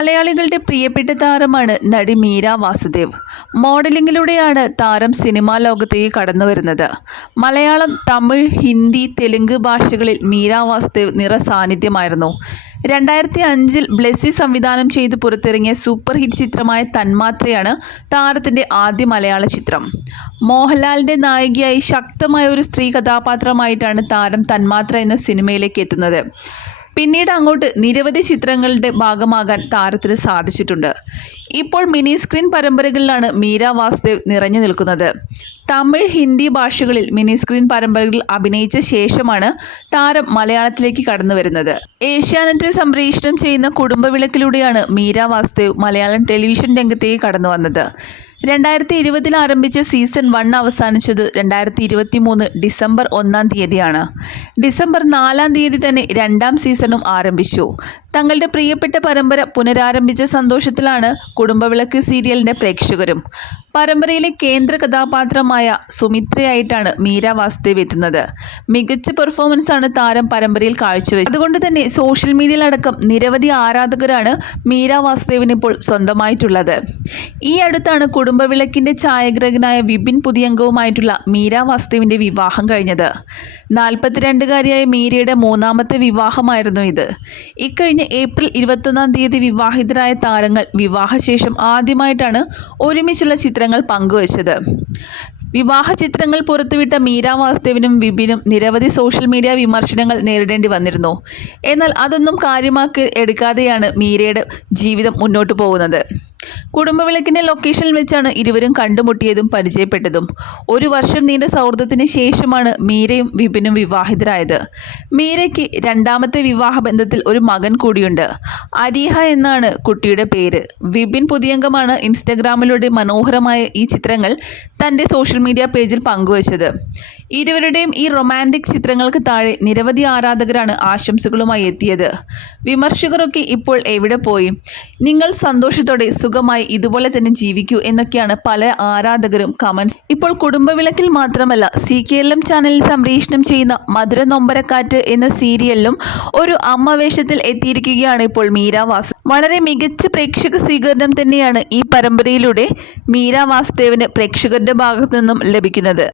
മലയാളികളുടെ പ്രിയപ്പെട്ട താരമാണ് നടി മീര വാസുദേവ്. മോഡലിംഗിലൂടെയാണ് താരം സിനിമാ ലോകത്തേക്ക് കടന്നു വരുന്നത്. മലയാളം തമിഴ് ഹിന്ദി തെലുങ്ക് ഭാഷകളിൽ മീര വാസുദേവ് നിറ സാന്നിധ്യമായിരുന്നു. രണ്ടായിരത്തി അഞ്ചിൽ ബ്ലെസ്സി സംവിധാനം ചെയ്ത് പുറത്തിറങ്ങിയ സൂപ്പർ ഹിറ്റ് ചിത്രമായ തന്മാത്രയാണ് താരത്തിന്റെ ആദ്യ മലയാള ചിത്രം. മോഹൻലാലിന്റെ നായികയായി ശക്തമായ ഒരു സ്ത്രീ കഥാപാത്രമായിട്ടാണ് താരം തന്മാത്ര എന്ന സിനിമയിലേക്ക് എത്തുന്നത്. പിന്നീട് അങ്ങോട്ട് നിരവധി ചിത്രങ്ങളുടെ ഭാഗമാകാൻ താരത്തിന് സാധിച്ചിട്ടുണ്ട്. ഇപ്പോൾ മിനി സ്ക്രീൻ പരമ്പരകളിലാണ് മീര വാസുദേവ് നിറഞ്ഞു നിൽക്കുന്നത്. തമിഴ് ഹിന്ദി ഭാഷകളിൽ മിനി സ്ക്രീൻ പരമ്പരകളിൽ അഭിനയിച്ച ശേഷമാണ് താരം മലയാളത്തിലേക്ക് കടന്നു വരുന്നത്. ഏഷ്യാനെറ്റിൽ സംപ്രേഷണം ചെയ്യുന്ന കുടുംബവിളക്കിലൂടെയാണ് മീര വാസുദേവ് മലയാളം ടെലിവിഷൻ രംഗത്തേക്ക് കടന്നു വന്നത്. രണ്ടായിരത്തി ഇരുപതിൽ ആരംഭിച്ച സീസൺ വൺ അവസാനിച്ചത് രണ്ടായിരത്തി ഇരുപത്തി മൂന്ന് ഡിസംബർ ഒന്നാം തീയതിയാണ്. ഡിസംബർ നാലാം തീയതി തന്നെ രണ്ടാം സീസണും ആരംഭിച്ചു. തങ്ങളുടെ പ്രിയപ്പെട്ട പരമ്പര പുനരാരംഭിച്ച സന്തോഷത്തിലാണ് കുടുംബവിളക്ക് സീരിയലിന്റെ പ്രേക്ഷകരും. പരമ്പരയിലെ കേന്ദ്ര കഥാപാത്രമായ സുമിത്രയായിട്ടാണ് മീര വാസുദേവ് എത്തുന്നത്. മികച്ച പെർഫോമൻസ് ആണ് താരം പരമ്പരയിൽ കാഴ്ചവെച്ചത്. അതുകൊണ്ട് തന്നെ സോഷ്യൽ മീഡിയയിലടക്കം നിരവധി ആരാധകരാണ് മീര വാസുദേവിന് ഇപ്പോൾ സ്വന്തമായിട്ടുള്ളത്. ഈ അടുത്താണ് കുടുംബവിളക്കിന്റെ ഛായാഗ്രഹകനായ വിപിൻ പുതിയംഗവുമായിട്ടുള്ള മീര വാസുദേവിന്റെ വിവാഹം കഴിഞ്ഞത്. നാൽപ്പത്തിരണ്ടുകാരിയായ മീരയുടെ മൂന്നാമത്തെ വിവാഹമായിരുന്നു ഇത്. ഇക്കഴിഞ്ഞ ഏപ്രിൽ ഇരുപത്തൊന്നാം തീയതി വിവാഹിതരായ താരങ്ങൾ വിവാഹശേഷം ആദ്യമായിട്ടാണ് ഒരുമിച്ചുള്ള ചിത്രങ്ങൾ പങ്കുവച്ചത്. വിവാഹ ചിത്രങ്ങൾ പുറത്തുവിട്ട മീര വാസുദേവിനും വിപിനും നിരവധി സോഷ്യൽ മീഡിയ വിമർശനങ്ങൾ നേരിടേണ്ടി വന്നിരുന്നു. എന്നാൽ അതൊന്നും കാര്യമാക്കി എടുക്കാതെയാണ് മീരയുടെ ജീവിതം മുന്നോട്ട് പോകുന്നത്. കുടുംബവിളക്കിന്റെ ലൊക്കേഷനിൽ വെച്ചാണ് ഇരുവരും കണ്ടുമുട്ടിയതും പരിചയപ്പെട്ടതും. ഒരു വർഷം നീണ്ട സൗഹൃദത്തിന് ശേഷമാണ് മീരയും വിപിനും വിവാഹിതരായത്. മീരയ്ക്ക് രണ്ടാമത്തെ വിവാഹ ബന്ധത്തിൽ ഒരു മകൻ കൂടിയുണ്ട്. അരീഹ എന്നാണ് കുട്ടിയുടെ പേര്. വിപിൻ പുതിയംഗമാണ് ഇൻസ്റ്റഗ്രാമിലൂടെ മനോഹരമായ ഈ ചിത്രങ്ങൾ തന്റെ സോഷ്യൽ മീഡിയ പേജിൽ പങ്കുവച്ചത്. ഇരുവരുടെയും ഈ റൊമാന്റിക് ചിത്രങ്ങൾക്ക് താഴെ നിരവധി ആരാധകരാണ് ആശംസകളുമായി എത്തിയത്. വിമർശകരൊക്കെ ഇപ്പോൾ എവിടെ പോയി? നിങ്ങൾ സന്തോഷത്തോടെ സുഖമായി ഇതുപോലെ തന്നെ ജീവിക്കൂ എന്നൊക്കെയാണ് പല ആരാധകരും കമൻസ് ഇപ്പോൾ കുടുംബവിളക്കിൽ മാത്രമല്ല സി കെ എൽ എം ചാനലിൽ സംപ്രേഷണം ചെയ്യുന്ന മധുര നൊമ്പരക്കാറ്റ് എന്ന സീരിയലിലും ഒരു അമ്മ വേഷത്തിൽ എത്തിയിരിക്കുകയാണ് ഇപ്പോൾ മീര വാസു വളരെ മികച്ച പ്രേക്ഷക സ്വീകരണം തന്നെയാണ് ഈ പരമ്പരയിലൂടെ മീര വാസുദേവന് പ്രേക്ഷകരുടെ ഭാഗത്തു നിന്നും ലഭിക്കുന്നത്.